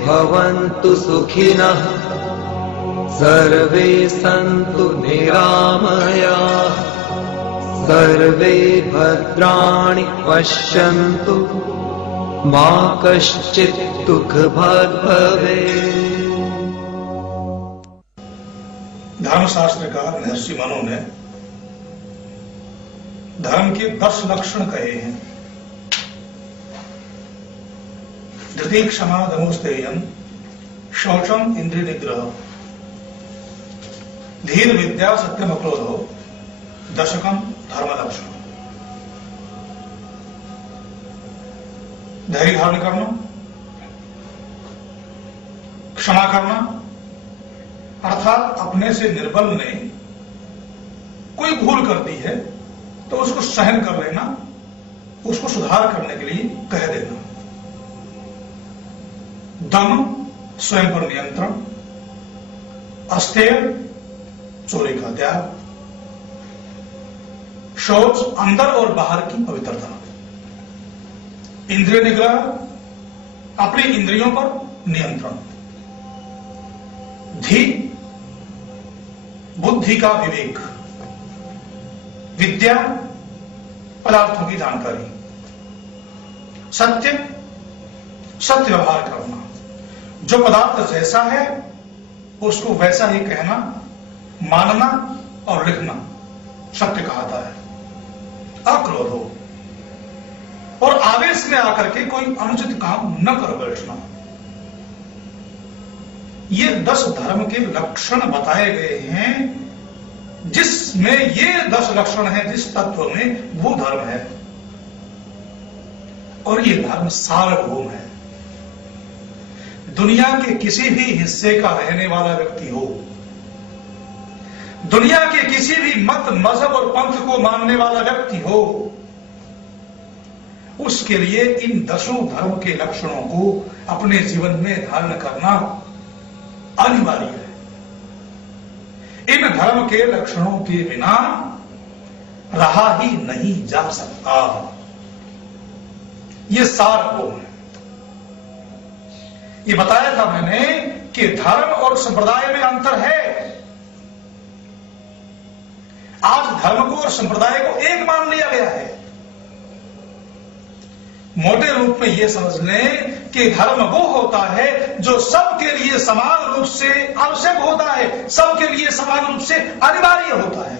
भवन्तु सुखिनः सर्वे सन्तु निरामयाः सर्वे भद्राणि पश्यन्तु मा कश्चित् दुःखभाग् भवेत्। धर्मशास्त्रकार महर्षि मनु ने धर्म के 10 लक्षण कहे हैं। धृति क्षमा दमोस्तेयम शौचम इंद्रिय निग्रह धीर विद्या सत्यम अक्रोधो दशकम धर्म लक्षण। धैर्य धारण करना, क्षमा करना अर्थात अपने से निर्बल ने कोई भूल कर दी है तो उसको सहन कर लेना, उसको सुधार करने के लिए कह देना। दम स्वयं पर नियंत्रण, अस्तेय चोरी का त्याग, शौच अंदर और बाहर की पवित्रता, इंद्रिय निग्रह अपनी इंद्रियों पर नियंत्रण, धी बुद्धि का विवेक, विद्या पदार्थों की जानकारी, सत्य सत्य व्यवहार करना, जो पदार्थ जैसा है उसको वैसा ही कहना, मानना और लिखना सत्य कहता है। अक्रोध हो और आवेश में आकर के कोई अनुचित काम न कर बैठना। ये 10 धर्म के लक्षण बताए गए हैं। जिसमें ये 10 लक्षण है, जिस तत्व में वो धर्म है और ये धर्म सार्वभौम है। दुनिया के किसी भी हिस्से का रहने वाला व्यक्ति हो, दुनिया के किसी भी मत मजहब और पंथ को मानने वाला व्यक्ति हो, उसके लिए इन 10 धर्म के लक्षणों को अपने जीवन में धारण करना अनिवार्य है। इन धर्म के लक्षणों के बिना रहा ही नहीं जा सकता। यह सार्वभौम है। ये बताया था मैंने कि धर्म और संप्रदाय में अंतर है। आज धर्म को और संप्रदाय को एक मान लिया गया है। मोटे रूप में यह समझ लें कि धर्म वो होता है जो सबके लिए समान रूप से आवश्यक होता है, सबके लिए समान रूप से अनिवार्य होता है।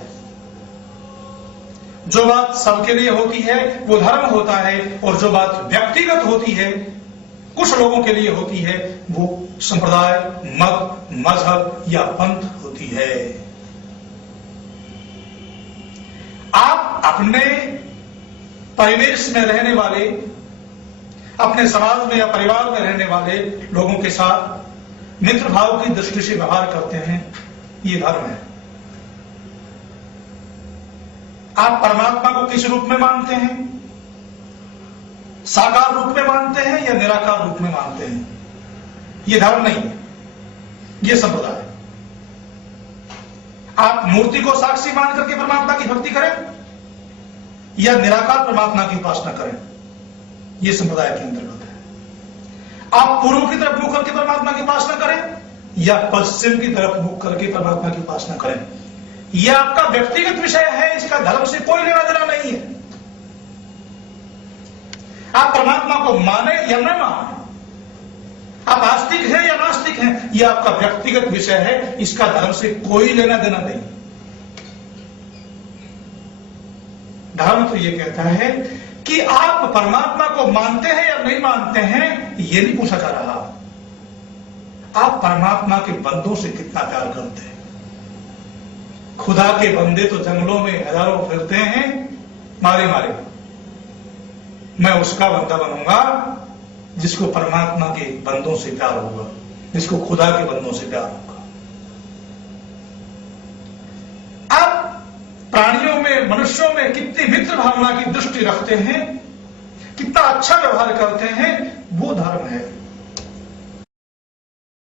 जो बात सबके लिए होती है वो धर्म होता है, और जो बात व्यक्तिगत होती है, कुछ लोगों के लिए होती है, वो संप्रदाय, मत, मजहब या पंथ होती है। आप अपने परिवेश में रहने वाले, अपने समाज में या परिवार में रहने वाले लोगों के साथ मित्र भाव की दृष्टि से व्यवहार करते हैं, ये धर्म है। आप परमात्मा को किस रूप में मानते हैं? साकार रूप में मानते हैं या निराकार रूप में मानते हैं? ये धर्म नहीं है, ये संप्रदाय। आप मूर्ति को साक्षी मान करके परमात्मा की भक्ति करें या निराकार परमात्मा की उपासना करें, यह संप्रदाय के अंतर्गत है। आप पूर्व की तरफ मुख करके परमात्मा की उपासना करें या पश्चिम की तरफ मुख करके परमात्मा की उपासना करें, यह आपका व्यक्तिगत विषय है। इसका धर्म से कोई लेना देना नहीं है। आप परमात्मा को माने या न माने, आप आस्तिक हैं या नास्तिक हैं, यह आपका व्यक्तिगत विषय है। इसका धर्म से कोई लेना देना नहीं। धर्म तो यह कहता है कि आप परमात्मा को मानते हैं या नहीं मानते हैं, यह नहीं पूछा जा रहा। आप परमात्मा के बंदों से कितना प्यार करते हैं। खुदा के बंदे तो जंगलों में हजारों फिरते हैं मारे मारे। मैं उसका बंदा बनूंगा जिसको परमात्मा के बंदों से प्यार होगा, जिसको खुदा के बंदों से प्यार होगा। आप प्राणियों में, मनुष्यों में कितनी मित्र भावना की दृष्टि रखते हैं, कितना अच्छा व्यवहार करते हैं, वो धर्म है।